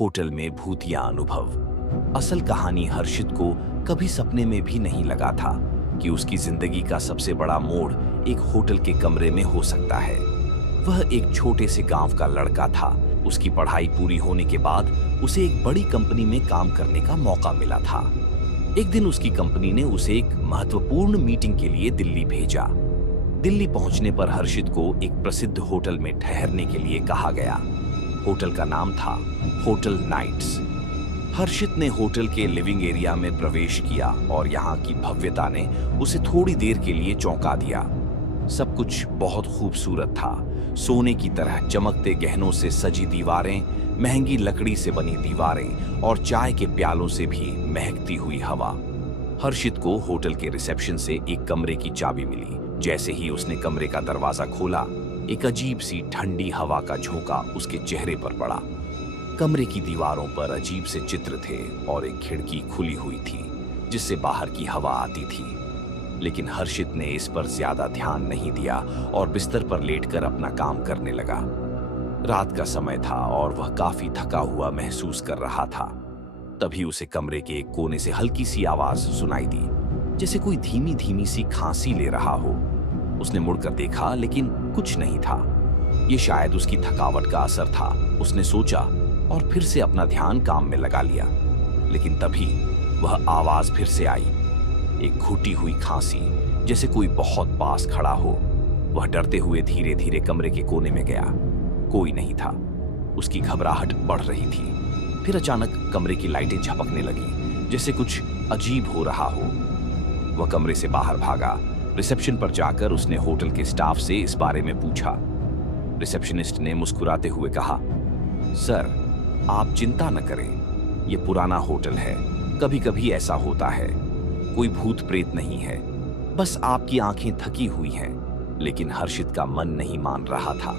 Hotel में भूतिया अनुभव। असल कहानी हर्षित को कभी सपने में भी नहीं लगा था कि उसकी जिंदगी का सबसे बड़ा मोड़ एक होटल के कमरे में हो सकता है। वह एक छोटे से गांव का लड़का था। उसकी पढ़ाई पूरी होने के बाद उसे एक बड़ी कंपनी में काम करने का मौका मिला था। एक दिन उसकी कंपनी ने उसे एक महत्वपूर्ण मीटिंग के लिए दिल्ली भेजा। दिल्ली पहुंचने पर हर्षित को एक प्रसिद्ध होटल में ठहरने के लिए कहा गया। होटल का नाम था होटल नाइट्स। हर्षित ने होटल के लिविंग एरिया में प्रवेश किया और यहाँ की भव्यता ने उसे थोड़ी देर के लिए चौंका दिया। सब कुछ बहुत खूबसूरत था। सोने की तरह चमकते गहनों से सजी दीवारें, महंगी लकड़ी से बनी दीवारें और चाय के प्यालों से भी महकती हुई हवा। हर्षित को होटल के रिसेप्शन से एक कमरे की चाबी मिली। जैसे ही उसने कमरे का दरवाजा खोला, एक अजीब सी ठंडी हवा का झोंका उसके चेहरे पर पड़ा। कमरे की दीवारों पर अजीब से चित्र थे और एक खिड़की खुली हुई थी जिससे बाहर की हवा आती थी। लेकिन हर्षित ने इस पर ज्यादा ध्यान नहीं दिया और बिस्तर पर लेटकर अपना काम करने लगा। रात का समय था और वह काफी थका हुआ महसूस कर रहा था। तभी उसे कमरे के एक कोने से हल्की सी आवाज सुनाई दी, जैसे कोई धीमी धीमी सी खांसी ले रहा हो। उसने मुड़कर देखा लेकिन कुछ नहीं था। ये शायद उसकी थकावट का असर था, उसने सोचा और फिर से अपना ध्यान काम में लगा लिया। लेकिन तभी वह आवाज फिर से आई, एक घुटी हुई खांसी, जैसे कोई बहुत पास खड़ा हो। वह डरते हुए धीरे धीरे कमरे के कोने में गया। कोई नहीं था। उसकी घबराहट बढ़ रही थी। फिर अचानक कमरे की लाइटें झपकने लगी, जैसे कुछ अजीब हो रहा हो। वह कमरे से बाहर भागा। रिसेप्शन पर जाकर उसने होटल के स्टाफ से इस बारे में पूछा। रिसेप्शनिस्ट ने मुस्कुराते हुए कहा, सर, आप चिंता न करें, यह पुराना होटल है, कभी कभी ऐसा होता है। कोई भूत प्रेत नहीं है, बस आपकी आंखें थकी हुई हैं। लेकिन हर्षित का मन नहीं मान रहा था।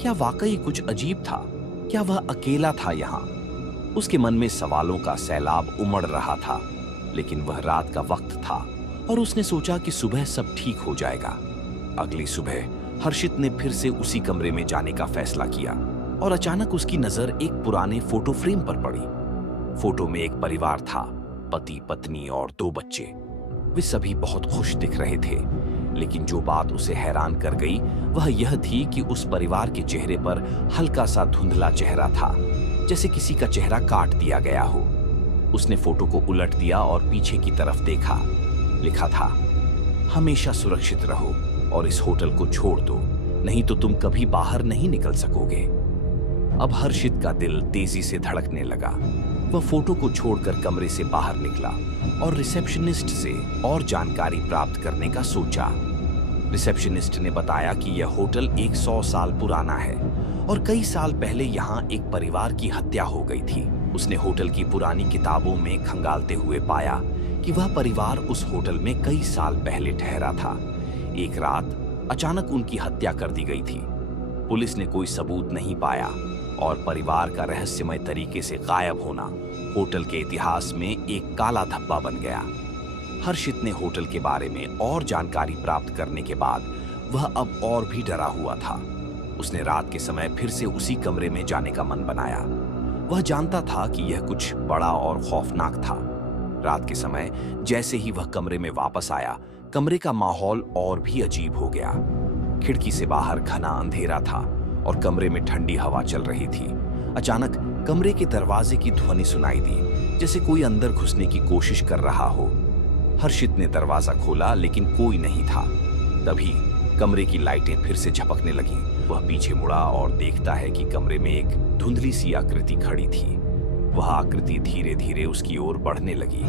क्या वाकई कुछ अजीब था? क्या वह अकेला था यहाँ? उसके मन में सवालों का सैलाब उमड़ रहा था। लेकिन वह रात का वक्त था और उसने सोचा कि सुबह सब ठीक हो जाएगा। अगली सुबह हर्षित ने फिर से उसी कमरे में जाने का फैसला किया और अचानक उसकी नजर एक पुराने फोटो फ्रेम पर पड़ी। फोटो में एक परिवार था, पति, पत्नी और 2 बच्चे। वे सभी बहुत खुश दिख रहे थे। लेकिन जो बात उसे हैरान कर गई वह यह थी कि उस परिवार के चेहरे पर हल्का सा धुंधला चेहरा था, जैसे किसी का चेहरा काट दिया गया हो। उसने फोटो को उलट दिया और पीछे की तरफ देखा। लिखा था, हमेशा सुरक्षित रहो और इस होटल को छोड़ दो, नहीं तो तुम कभी बाहर नहीं निकल सकोगे। अब हर्षित का दिल तेजी से धड़कने लगा। वह फोटो को छोड़कर कमरे से बाहर निकला और रिसेप्शनिस्ट से और जानकारी प्राप्त करने का सोचा। रिसेप्शनिस्ट ने बताया कि यह होटल 100 साल पुराना है और कई साल पहले यहाँ एक परिवार की हत्या हो गई थी। उसने होटल की पुरानी किताबों में खंगालते हुए पाया कि वह परिवार उस होटल में कई साल पहले ठहरा था। एक रात अचानक उनकी हत्या कर दी गई थी। पुलिस ने कोई सबूत नहीं पाया और परिवार का रहस्यमय तरीके से गायब होना होटल के इतिहास में एक काला धब्बा बन गया। हर्षित ने होटल के बारे में और जानकारी प्राप्त करने के बाद वह अब और भी डरा हुआ था। उसने रात के समय फिर से उसी कमरे में जाने का मन बनाया। वह जानता था कि यह कुछ बड़ा और खौफनाक था। रात के समय जैसे ही वह कमरे में वापस आया, कमरे का माहौल और भी अजीब हो गया। खिड़की से बाहर घना अंधेरा था और कमरे में ठंडी हवा चल रही थी। अचानक कमरे के दरवाजे की ध्वनि सुनाई दी, जैसे कोई अंदर घुसने की कोशिश कर रहा हो। हर्षित ने दरवाजा खोला लेकिन कोई नहीं था। तभी कमरे की लाइटें फिर से झपकने लगीं। वह पीछे मुड़ा और देखता है कि कमरे में एक धुंधली सी आकृति खड़ी थी। वह आकृति धीरे धीरे उसकी ओर बढ़ने लगी।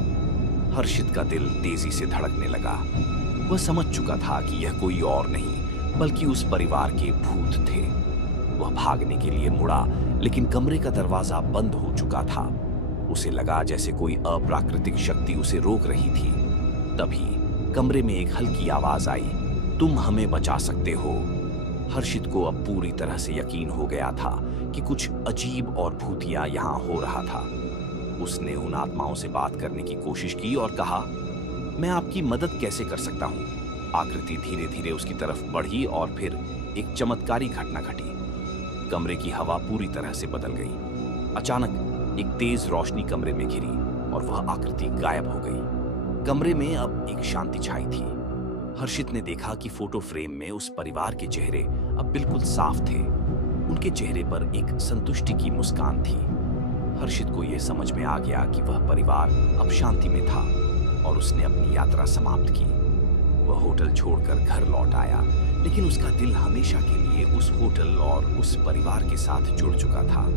हर्षित का दिल तेजी से धड़कने लगा। वह समझ चुका था कि यह कोई और नहीं बल्कि उस परिवार के भूत थे। वह भागने के लिए मुड़ा लेकिन कमरे का दरवाजा बंद हो चुका था। उसे लगा जैसे कोई अप्राकृतिक शक्ति उसे रोक रही थी। तभी कमरे में एक हल्की आवाज आई, तुम हमें बचा सकते हो। हर्षित को अब पूरी तरह से यकीन हो गया था कि कुछ अजीब और भूतिया यहाँ हो रहा था। उसने उन आत्माओं से बात करने की कोशिश की और कहा, मैं आपकी मदद कैसे कर सकता हूँ? आकृति धीरे धीरे उसकी तरफ बढ़ी और फिर एक चमत्कारी घटना घटी। कमरे की हवा पूरी तरह से बदल गई। अचानक एक तेज रोशनी कमरे में घिरी और वह आकृति गायब हो गई। कमरे में अब एक शांति छाई थी। हर्षित ने देखा कि फोटो फ्रेम में उस परिवार के चेहरे अब बिल्कुल साफ थे। उनके चेहरे पर एक संतुष्टि की मुस्कान थी। हर्षित को यह समझ में आ गया कि वह परिवार अब शांति में था और उसने अपनी यात्रा समाप्त की। वह होटल छोड़कर घर लौट आया, लेकिन उसका दिल हमेशा के लिए उस होटल और उस परिवार के साथ जुड़ चुका था।